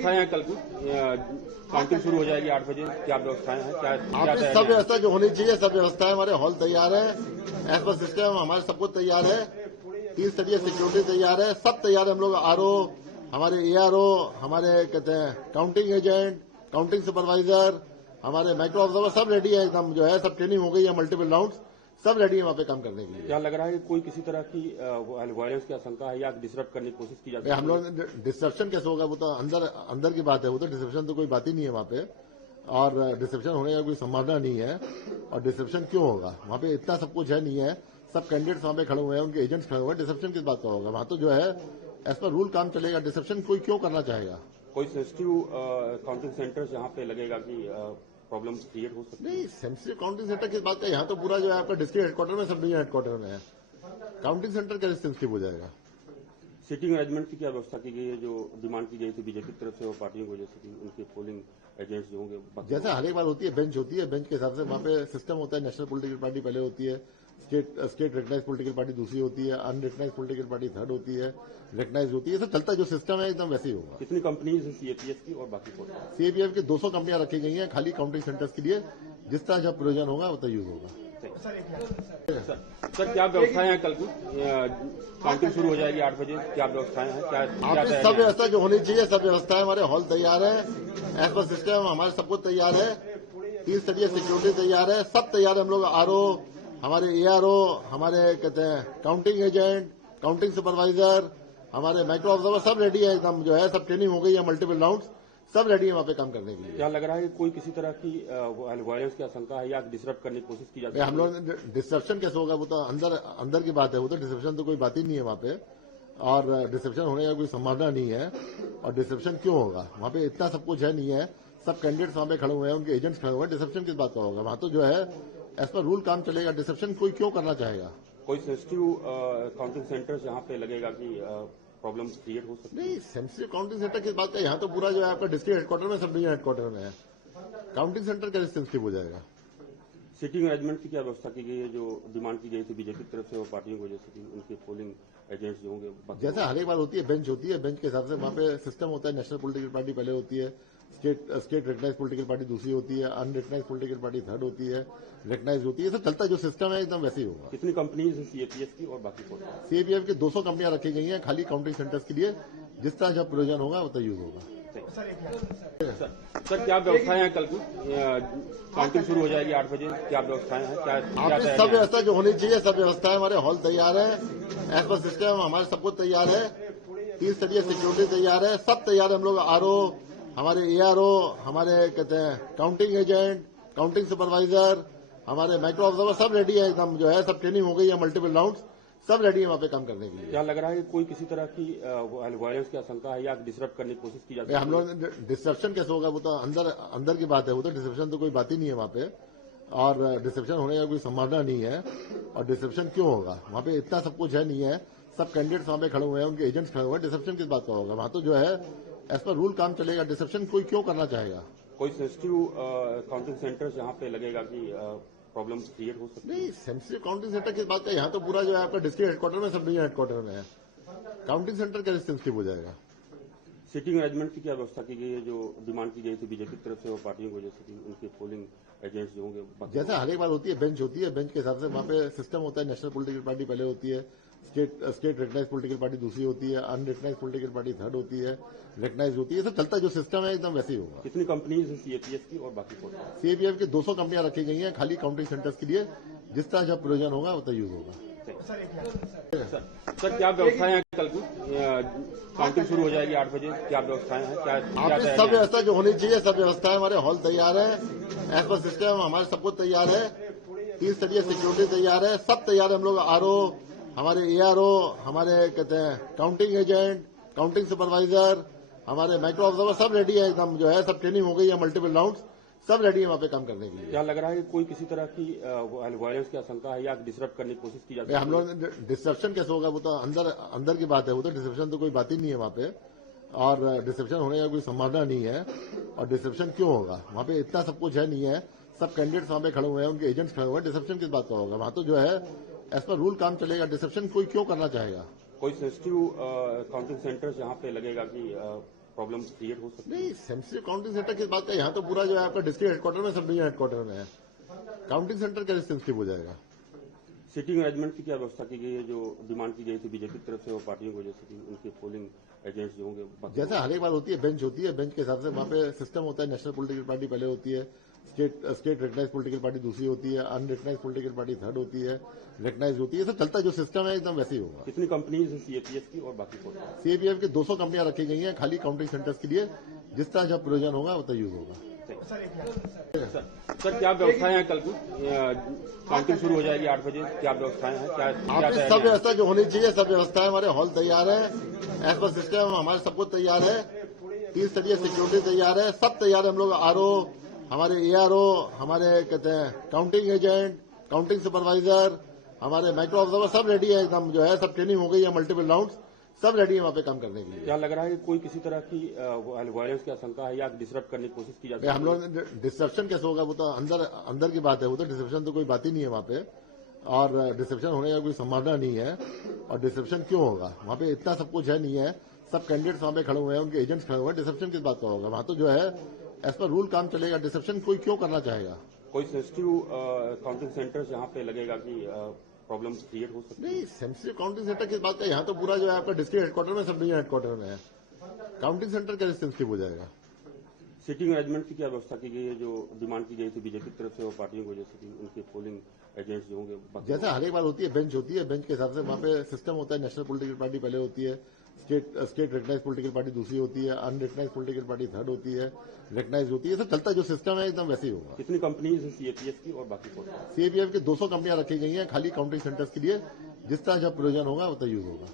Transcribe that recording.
व्यवस्थाएं हैं कल की काउंटिंग शुरू हो जाएगी 8 बजे। क्या व्यवस्थाएं हैं? क्या सब व्यवस्था जो होनी चाहिए, सब व्यवस्थाएं हमारे हॉल तैयार है, एज पर सिस्टम हमारे सब कुछ तैयार है, 3 स्तरीय सिक्योरिटी तैयार है, सब तैयार है। हम लोग आरओ, हमारे एआरओ, हमारे कहते हैं काउंटिंग एजेंट, काउंटिंग सुपरवाइजर, हमारे माइक्रो ऑब्जर्वर सब रेडी है एकदम। जो है सब ट्रेनिंग हो गई है, मल्टीपल राउंड्स सब रेडी है वहाँ पे काम करने के लिए। क्या लग रहा है कि कोई किसी तरह की वायलेंस की आशंका है या डिसरप्ट करने की कोशिश की जाती है? हम लोग डिस्ट्रप्शन कैसे होगा, वो तो अंदर की बात है, वो तो डिस्ट्रप्शन तो कोई बात ही नहीं है वहाँ पे, और डिस्ट्रप्शन होने का कोई संभावना नहीं है। और डिस्ट्रप्शन क्यों होगा, वहाँ पे इतना सब कुछ है नहीं है, सब कैंडिडेट्स वहाँ पे खड़े हुए हैं, उनके एजेंट्स खड़े हुए हैं, डिस्ट्रप्शन किस बात का होगा? वहाँ तो जो है एज पर रूल काम चलेगा, डिस्ट्रप्शन कोई क्यों करना चाहेगा? कोई सेंसिटिव काउंटिंग सेंटर्स यहाँ पे लगेगा कि प्रॉब्लम क्रिएट हो सकती है? नहीं, सेंसिटिव काउंटिंग सेंटर किस बात का, यहाँ तो पूरा जो है आपका डिस्ट्रिक्ट हेडक्वार्टर में, सब डिवीजन हेडक्वार्टर में है, काउंटिंग सेंटर कैसे सेंसिटिव हो जाएगा? सीटिंग अरेंजमेंट की क्या व्यवस्था की गई है जो डिमांड की गई थी बीजेपी की तरफ से और पार्टियों की वजह से कि उनके पोलिंग एजेंट्स जो होंगे? जैसे हर एक बार होती है, बेंच होती है, बेंच के हिसाब से वहाँ पे सिस्टम होता है। नेशनल पॉलिटिकल पार्टी पहले होती है, स्टेट रिकग्नाइज पॉलिटिकल पार्टी दूसरी होती है, अनरिकग्नाइज पॉलिटिकल पार्टी थर्ड होती है, रिकग्नाइज होती है, सब चलता है। जो सिस्टम है एकदम वैसे ही होगा। कितनी कंपनीज है सीएपीएफ की और बाकी फोर्स? सीएपीएफ की 200 कंपनियां रखी गई हैं खाली काउंटिंग सेंटर्स के लिए, जिस तरह जब प्रयोजन होगा वो तो यूज होगा। सर क्या व्यवस्थाएं हैं कल की काउंटिंग शुरू हो जाएगी 8 बजे? क्या व्यवस्थाएं हैं? क्या सब व्यवस्था जो होनी चाहिए, सब व्यवस्थाएं हमारे हॉल तैयार है, एज पर सिस्टम हमारे सब कुछ तैयार है, 3 स्तरीय सिक्योरिटी तैयार है, सब तैयार है। हम लोग आरओ, हमारे एआरओ, हमारे कहते हैं काउंटिंग एजेंट, काउंटिंग सुपरवाइजर, हमारे माइक्रो ऑब्जर्वर सब रेडी है एकदम। जो है सब ट्रेनिंग हो गई है, मल्टीपल राउंड्स सब रेडी है वहाँ पे काम करने के लिए। क्या लग रहा है कि कोई किसी तरह की वायलेंस की आशंका है या डिसरप्ट करने की कोशिश की जाती है? हम लोग डिस्ट्रप्शन कैसे होगा, वो तो अंदर की बात है, वो तो डिस्ट्रप्शन तो कोई बात ही नहीं है वहाँ पे, और डिस्ट्रप्शन होने का कोई संभावना नहीं है। और डिस्ट्रप्शन क्यों होगा, वहाँ पे इतना सब कुछ है नहीं है, सब कैंडिडेट्स वहाँ पे खड़े हुए हैं, उनके एजेंट्स खड़े हुए हैं, डिस्ट्रप्शन किस बात का होगा? वहाँ तो जो है एज पर रूल काम चलेगा, डिस्ट्रप्शन कोई क्यों करना चाहेगा? कोई सेंसिटिव काउंटिंग सेंटर्स यहाँ पे लगेगा कि प्रॉब्लम क्रिएट हो सकती है? नहीं, सेंसिटिव काउंटिंग सेंटर किस बात का, यहाँ तो पूरा जो है आपका डिस्ट्रिक्ट हेडक्वार्टर में, सब डिवीजन हेडक्वार्टर में है, काउंटिंग सेंटर कैसे सेंसिटिव हो जाएगा? सीटिंग अरेंजमेंट की क्या व्यवस्था की गई है जो डिमांड की गई थी बीजेपी की तरफ से और पार्टियों की वजह से कि उनके पोलिंग एजेंट्स जो होंगे? जैसे हर एक बार होती है, बेंच होती है, बेंच के हिसाब से वहाँ पे सिस्टम होता है। नेशनल पॉलिटिकल पार्टी पहले होती है, स्टेट रिकग्नाइज पॉलिटिकल पार्टी दूसरी होती है, अनरिकग्नाइज पॉलिटिकल पार्टी थर्ड होती है, रिकग्नाइज होती है, सब चलता है। जो सिस्टम है एकदम वैसे ही होगा। कितनी कंपनीज है सीएपीएफ की और बाकी फोर्स? सीएपीएफ की 200 कंपनियां रखी गई हैं खाली काउंटिंग सेंटर्स के लिए, जिस तरह जब प्रयोजन होगा वो तो यूज होगा। सर क्या व्यवस्थाएं हैं कल की काउंटिंग शुरू हो जाएगी 8 बजे? क्या व्यवस्थाएं हैं? क्या सब व्यवस्था जो होनी चाहिए, सब व्यवस्थाएं हमारे हॉल तैयार है, एज पर सिस्टम हमारे सब कुछ तैयार है, 3 स्तरीय सिक्योरिटी तैयार है, सब तैयार है। हम लोग आरओ, हमारे एआरओ, हमारे कहते हैं काउंटिंग एजेंट, काउंटिंग सुपरवाइजर, हमारे माइक्रो ऑब्जर्वर सब रेडी है एकदम। जो है सब ट्रेनिंग हो गई है, मल्टीपल राउंड्स सब रेडी है वहाँ पे काम करने के लिए। क्या लग रहा है कि कोई किसी तरह की वायलेंस की आशंका है या डिसरप्ट करने की कोशिश की जाती है? हम लोग डिस्ट्रप्शन कैसे होगा, वो तो अंदर की बात है, वो तो डिस्ट्रप्शन तो कोई बात ही नहीं है वहाँ पे, और डिस्ट्रप्शन होने का कोई संभावना नहीं है। और डिस्ट्रप्शन क्यों होगा, वहाँ पे इतना सब कुछ है नहीं है, सब कैंडिडेट्स वहाँ पे खड़े हुए हैं, उनके एजेंट्स खड़े हुए हैं, डिस्ट्रप्शन किस बात का होगा? वहाँ तो जो है एज पर रूल काम चलेगा, डिस्ट्रप्शन कोई क्यों करना चाहेगा? कोई सेंसिटिव काउंटिंग सेंटर्स यहाँ पे लगेगा कि प्रॉब्लम क्रिएट हो सकती है? नहीं, सेंसिटिव काउंटिंग सेंटर किस बात का, यहाँ तो पूरा जो है आपका डिस्ट्रिक्ट हेडक्वार्टर में, सब डिवीजन हेडक्वार्टर में है, काउंटिंग सेंटर कैसे सेंसिटिव हो जाएगा? सीटिंग अरेंजमेंट की क्या व्यवस्था की गई है जो डिमांड की गई थी बीजेपी की तरफ से और पार्टियों की वजह से कि उनके पोलिंग एजेंट्स जो होंगे? जैसे हर एक बार होती है, बेंच होती है, बेंच के हिसाब से वहाँ पे सिस्टम होता है। नेशनल पॉलिटिकल पार्टी पहले होती है, स्टेट रिकग्नाइज पॉलिटिकल पार्टी दूसरी होती है, अनरिकग्नाइज पॉलिटिकल पार्टी थर्ड होती है, रिकग्नाइज होती है, सब चलता है। जो सिस्टम है एकदम वैसे ही होगा। कितनी कंपनीज है सीएपीएफ की और बाकी फोर्स? सीएपीएफ की 200 कंपनियां रखी गई हैं खाली काउंटिंग सेंटर्स के लिए, जिस तरह जब प्रयोजन होगा वो तो यूज होगा। सर क्या व्यवस्थाएं हैं कल की काउंटिंग शुरू हो जाएगी 8 बजे? क्या व्यवस्थाएं हैं? सब व्यवस्था जो होनी चाहिए, सब व्यवस्थाएं हमारे हॉल तैयार है, एज पर सिस्टम हमारे सब कुछ तैयार है, 3 स्तरीय सिक्योरिटी तैयार है, सब तैयार है। हम लोग आरओ, हमारे एआरओ, हमारे कहते हैं काउंटिंग एजेंट, काउंटिंग सुपरवाइजर, हमारे माइक्रो ऑब्जर्वर सब रेडी है एकदम। जो है सब ट्रेनिंग हो गई है, मल्टीपल राउंड्स सब रेडी है वहाँ पे काम करने के लिए। क्या लग रहा है कि कोई किसी तरह की वायलेंस की आशंका है या डिसरप्ट करने की कोशिश की जाती है? हम लोग डिस्ट्रप्शन कैसे होगा, वो तो अंदर की बात है, वो तो डिस्ट्रप्शन तो कोई बात ही नहीं है वहाँ पे, और डिस्ट्रप्शन होने का कोई संभावना नहीं है। और डिस्ट्रप्शन क्यों होगा, वहाँ पे इतना सब कुछ है नहीं है, सब कैंडिडेट्स वहाँ पे खड़े हुए हैं, उनके एजेंट्स खड़े हुए हैं, डिस्ट्रप्शन किस बात का होगा? वहाँ तो जो है एज पर रूल काम चलेगा, डिस्ट्रप्शन कोई क्यों करना चाहेगा? कोई सेंसिटिव काउंटिंग सेंटर्स यहाँ पे लगेगा कि प्रॉब्लम क्रिएट हो सकती है? नहीं, सेंसिटिव काउंटिंग सेंटर की बात का यहाँ तो पूरा जो है आपका डिस्ट्रिक्ट हेडक्वार्टर में, सब डिवीजन हेडक्वार्टर में है। काउंटिंग सेंटर कैसे सेंसिटिव हो जाएगा? सिटिंग अरेंजमेंट की क्या व्यवस्था की गई है जो डिमांड की गई थी बीजेपी की तरफ से और पार्टियों को, जैसे कि उनके पोलिंग एजेंट्स जो होंगे जैसे हर एक बार होती है, बेंच होती है, बेंच के हिसाब से वहाँ पे सिस्टम होता है। नेशनल पॉलिटिकल पार्टी पहले होती है, स्टेट रिकग्नाइज पॉलिटिकल पार्टी दूसरी होती है, अनरिकग्नाइज पॉलिटिकल पार्टी थर्ड होती है, रिकग्नाइज होती है। सब चलता है, जो सिस्टम है एकदम वैसे ही होगा। कितनी कंपनीज है सीएपीएफ की और बाकी कौन? सीएपीएफ की 200 कंपनियां रखी गई हैं खाली काउंटिंग सेंटर्स के लिए। जिस तरह जब प्रयोजन होगा उतना यूज होगा। सर क्या व्यवस्थाएं हैं? कल की काउंटिंग शुरू हो जाएगी 8 बजे, क्या व्यवस्थाएं हैं? क्या आपकी सब व्यवस्था जो होनी चाहिए, सब व्यवस्थाएं हमारे हॉल तैयार है, एज पर सिस्टम हमारे सब कुछ तैयार है, 3 स्तरीय सिक्योरिटी तैयार है, सब तैयार है। हम लोग आरओ, हमारे एआरओ, हमारे कहते हैं काउंटिंग एजेंट, काउंटिंग सुपरवाइजर, हमारे माइक्रो ऑब्जर्वर, सब रेडी है एकदम। जो है सब ट्रेनिंग हो गई है, मल्टीपल राउंड, सब रेडी है वहाँ पे काम करने के लिए। क्या लग रहा है कि कोई किसी तरह की वायलेंस की आशंका है या डिसरप्ट करने की कोशिश की जाती है? हम लोग डिस्ट्रप्शन कैसे होगा? वो तो अंदर की बात है, वो तो डिस्ट्रप्शन तो कोई बात ही नहीं है वहाँ पे, और डिस्ट्रप्शन होने का कोई संभावना नहीं है। और डिस्ट्रप्शन क्यों होगा? वहाँ पे इतना सब कुछ है नहीं है, सब कैंडिडेट्स वहाँ पे खड़े हुए हैं, उनके एजेंट्स खड़े हुए हैं, डिस्ट्रप्शन किस बात का होगा? वहाँ तो जो है एज पर रूल काम चलेगा, डिस्ट्रप्शन कोई क्यों करना चाहेगा? कोई सेंसिटिव काउंटिंग सेंटर्स यहाँ पे लगेगा कि प्रॉब्लम क्रिएट हो सकती है? नहीं, सेंसिटिव काउंटिंग सेंटर की बात का यहाँ तो पूरा जो है आपका डिस्ट्रिक्ट हेडक्वार्टर में, सब डिवीजन हेडक्वार्टर में है। काउंटिंग सेंटर कैसे सेंसिटिव हो जाएगा? सिटिंग अरेंजमेंट की क्या व्यवस्था की गई है जो डिमांड की गई थी बीजेपी की तरफ से और पार्टियों को, जैसे कि उनके पोलिंग एजेंट्स जो होंगे जैसे हर एक बार होती है, बेंच होती है, बेंच के हिसाब से वहाँ पे सिस्टम होता है। नेशनल पॉलिटिकल पार्टी पहले होती है, स्टेट रिकग्नाइज पॉलिटिकल पार्टी दूसरी होती है, अनरिकग्नाइज पॉलिटिकल पार्टी थर्ड होती है, रिकग्नाइज होती है। सब चलता है, जो सिस्टम है एकदम वैसे ही होगा। कितनी कंपनीज है सीएपीएफ की और बाकी कौन? सीएपीएफ की 200 कंपनियां रखी गई हैं खाली काउंटिंग सेंटर्स के लिए। जिस तरह जब प्रयोजन होगा उतना यूज होगा।